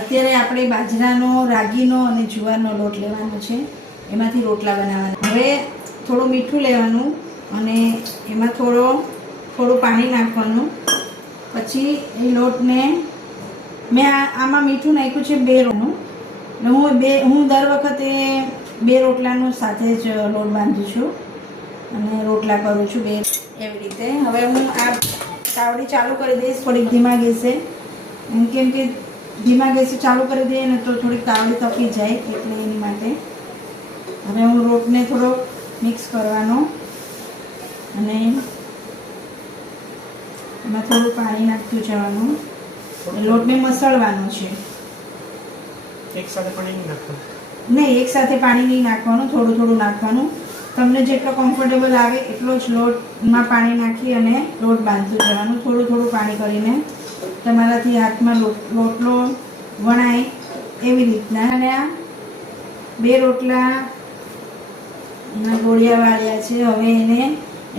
અત્યારે આપણે બાજરાનો, રાગીનો અને જુવારનો લોટ લેવાનો છે, એમાંથી રોટલા બનાવવાના. હવે થોડું મીઠું લેવાનું અને એમાં થોડું પાણી નાખવાનું. પછી એ લોટને મેં આમાં મીઠું નાખ્યું છે 2 રોટનું. હું દર વખતે 2 રોટલાનું સાથે જ લોટ બાંધું છું અને રોટલા કરું છું 2 એવી રીતે. હવે હું આ તાવડી ચાલુ કરી દઈશ થોડીક ધીમા ગેસે, કેમ કે ધીમા ગેસે ચાલુ કરી દઈએ ને તો થોડીક તાવડી તપી જાય, એટલે એની માટે. હવે હું લોટને થોડો મિક્સ કરવાનો અને એમાં થોડું પાણી નાખતું જવાનું. લોટને મસળવાનો છે. એકસાથે પાણી નહીં નાખવાનું? નહીં, એકસાથે પાણી નહીં નાખવાનું, થોડું થોડું નાખવાનું. તમને જેટલો કમ્ફર્ટેબલ આવે એટલો જ લોટમાં પાણી નાખી અને લોટ બાંધતું જવાનું, થોડું થોડું પાણી કરીને. તમારાથી હાથમાં લોટલો વણાય એવી રીતના. અને આ 2 રોટલાના ગોળિયા વાળ્યા છે. હવે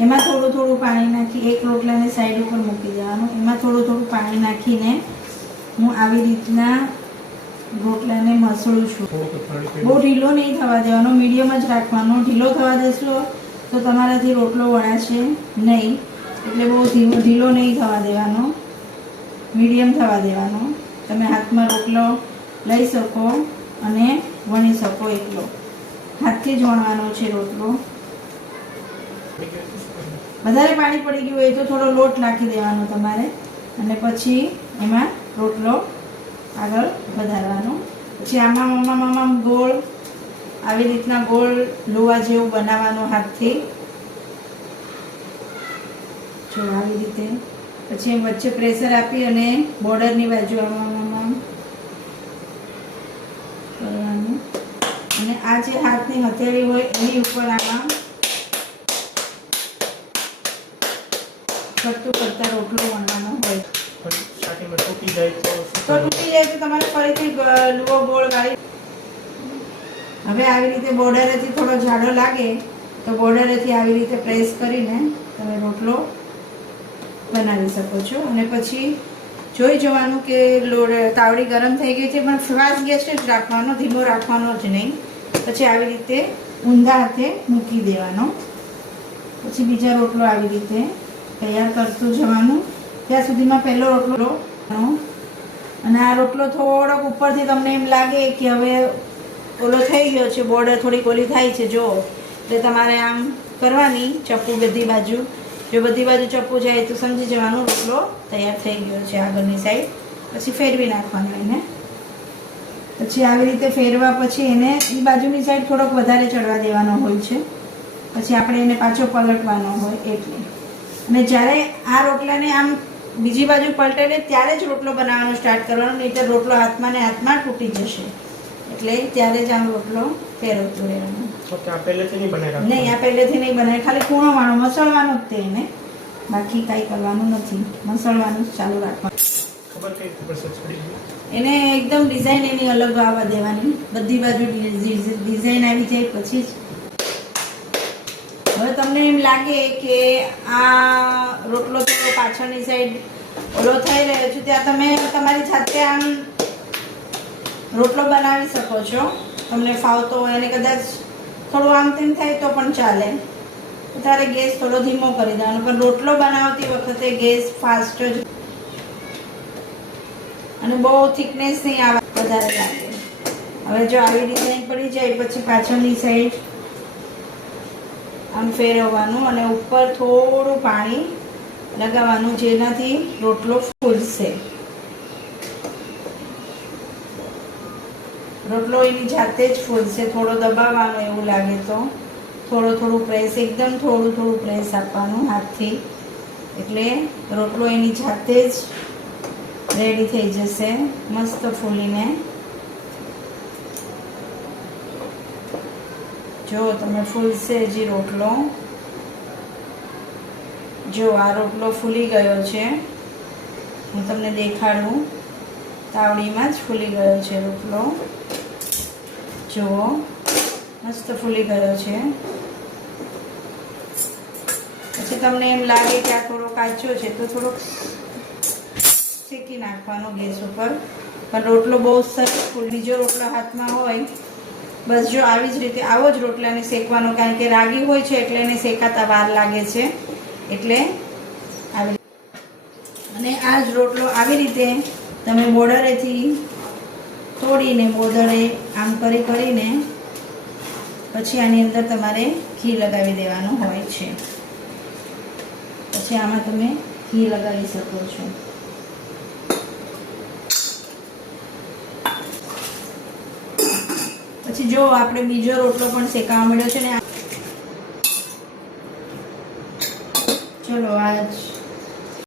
એમાં થોડું થોડું પાણી નાખી એક રોટલાને સાઈડ ઉપર મૂકી દેવાનું. એમાં થોડું થોડું પાણી નાખીને હું આવી રીતના રોટલાને મસળું છું. બહુ ઢીલો નહીં થવા દેવાનો, મીડિયમ જ રાખવાનો. ઢીલો થવા દેશો તો તમારાથી રોટલો વણાશે નહીં, એટલે બહુ ઢીલો નહીં થવા દેવાનો, મીડિયમ થવા દેવાનો. તમે હાથમાં રોટલો લઈ શકો અને વણી શકો એટલો. હાથથી જ વણવાનો છે રોટલો. વધારે પાણી પડી ગયું હોય તો થોડો લોટ નાખી દેવાનો તમારે, અને પછી એમાં રોટલો આગળ વધારવાનો. પછી આમાં ગોળ આવી રીતના ગોળ લોવા જેવું બનાવવાનું હાથથી, જો આવી રીતે. પછી વચ્ચે પ્રેશર આપી અને બોર્ડરની બાજુ આમાં કરવાનું. અને આ જે હાથની હથેળી હોય એની ઉપર આમાં કરતા રોટલો વણવાનો હોય. તૂટી જાય તો તમારે ફરીથી લુવો ગોળ વાળી. હવે આવી રીતે બોર્ડરેથી થોડો જાડો લાગે તો બોર્ડરેથી આવી રીતે પ્રેસ કરીને તમે રોટલો બનાવી શકો છો. અને પછી જોઈ જવાનું કે તાવડી ગરમ થઈ ગઈ છે, પણ ફાસ્ટ ગેસ જ રાખવાનો, ધીમો રાખવાનો જ નહીં. પછી આવી રીતે ઊંધા હાથે મૂકી દેવાનો. પછી બીજા રોટલો આવી રીતે તૈયાર કરતું જવાનું, ત્યાં સુધીમાં પહેલો રોટલો. અને આ રોટલો થોડોક ઉપરથી તમને એમ લાગે કે હવે ઓલો થઈ ગયો છે, બોર્ડર થોડીક ઓલી થાય છે, જો એટલે તમારે આમ કરવાની ચપ્પુ બધી બાજુ. જો બધી બાજુ ચપ્પુ જાય તો સમજી જવાનું રોટલો તૈયાર થઈ ગયો છે આગળની સાઈડ. પછી ફેરવી નાખવાનું એને. પછી આવી રીતે ફેરવા પછી એને એ બાજુની સાઈડ થોડોક વધારે ચડવા દેવાનો હોય છે. પછી આપણે એને પાછો પલટવાનો હોય એટલે. અને જ્યારે આ રોટલાને આમ બીજી બાજુ પલટે ને ત્યારે જ રોટલો બનાવવાનો સ્ટાર્ટ કરવાનો, નહીંતર રોટલો હાથમાં ને હાથમાં તૂટી જશે. એટલે ત્યારે જ આમ રોટલો ફેરવતું રહેવાનું. નહીં, આ પહેલેથી નહીં બનાવે, ખાલી ખૂણોવાનો મસળવાનો જ તે એને, બાકી કાંઈ કરવાનું નથી. મસળવાનું ચાલુ રાખવાનું. એને એકદમ ડિઝાઇન એની અલગ આવવા દેવાની, બધી બાજુ ડિઝાઇન આવી જાય પછી જ. હવે તમને એમ લાગે કે આ રોટલો થોડો પાછળની સાઈડ ઓલો થઈ રહ્યો છે, ત્યાં તમે તમારી જાતે આમ રોટલો બનાવી શકો છો. તમને ફાવતો હોય અને કદાચ થોડું આમ તેમ થાય તો પણ ચાલે. તારે ગેસ થોડો ધીમો કરી દેવાનો, પણ રોટલો બનાવતી વખતે ગેસ ફાસ્ટ જ, અને બહુ થિકનેસ નહીં આવે, વધારે લાગે. હવે જો આવી ડિઝાઇન પડી જાય પછી પાછળની સાઈડ આમ ફેરવવાનું અને ઉપર થોડું પાણી લગાવવાનું, જેનાથી રોટલો ફૂલશે. રોટલો એની જાતે જ ફૂલશે. થોડો દબાવવાનો એવું લાગે તો થોડું પ્રેસ, એકદમ થોડું પ્રેસ આપવાનું હાથથી, એટલે રોટલો એની જાતે જ રેડી થઈ જશે મસ્ત ફૂલીને. જો તમે ફૂલશે હજી રોટલો. જો આ રોટલો ફૂલી ગયો છે, હું તમને દેખાડું. તાવડીમાં જ ફૂલી ગયો છે રોટલો. જુઓ, મસ્ત ફૂલી ગયો છે. પછી તમને એમ લાગે કે આ થોડો કાચો છે તો થોડોક શેકી નાખવાનો ગેસ ઉપર, પણ રોટલો બહુ સરસ બીજો રોટલો હાથમાં હોય બસ જો આવી જ રીતે આવો જ રોટલાને શેકવાનો, કારણ કે રાગી હોય છે એટલે એને શેકાતા વાર લાગે છે, એટલે આવી અને આ જ રોટલો આવી રીતે તમે બોર્ડરેથી તોડીને બોર્ડરે આમ કરીને પછી આની અંદર તમારે ઘી લગાવી દેવાનું હોય છે. પછી આમાં તમે ઘી લગાવી શકો છો. પછી જો આપણે બીજો રોટલો પણ શેકાવા મળ્યો છે ને, ચલો આજ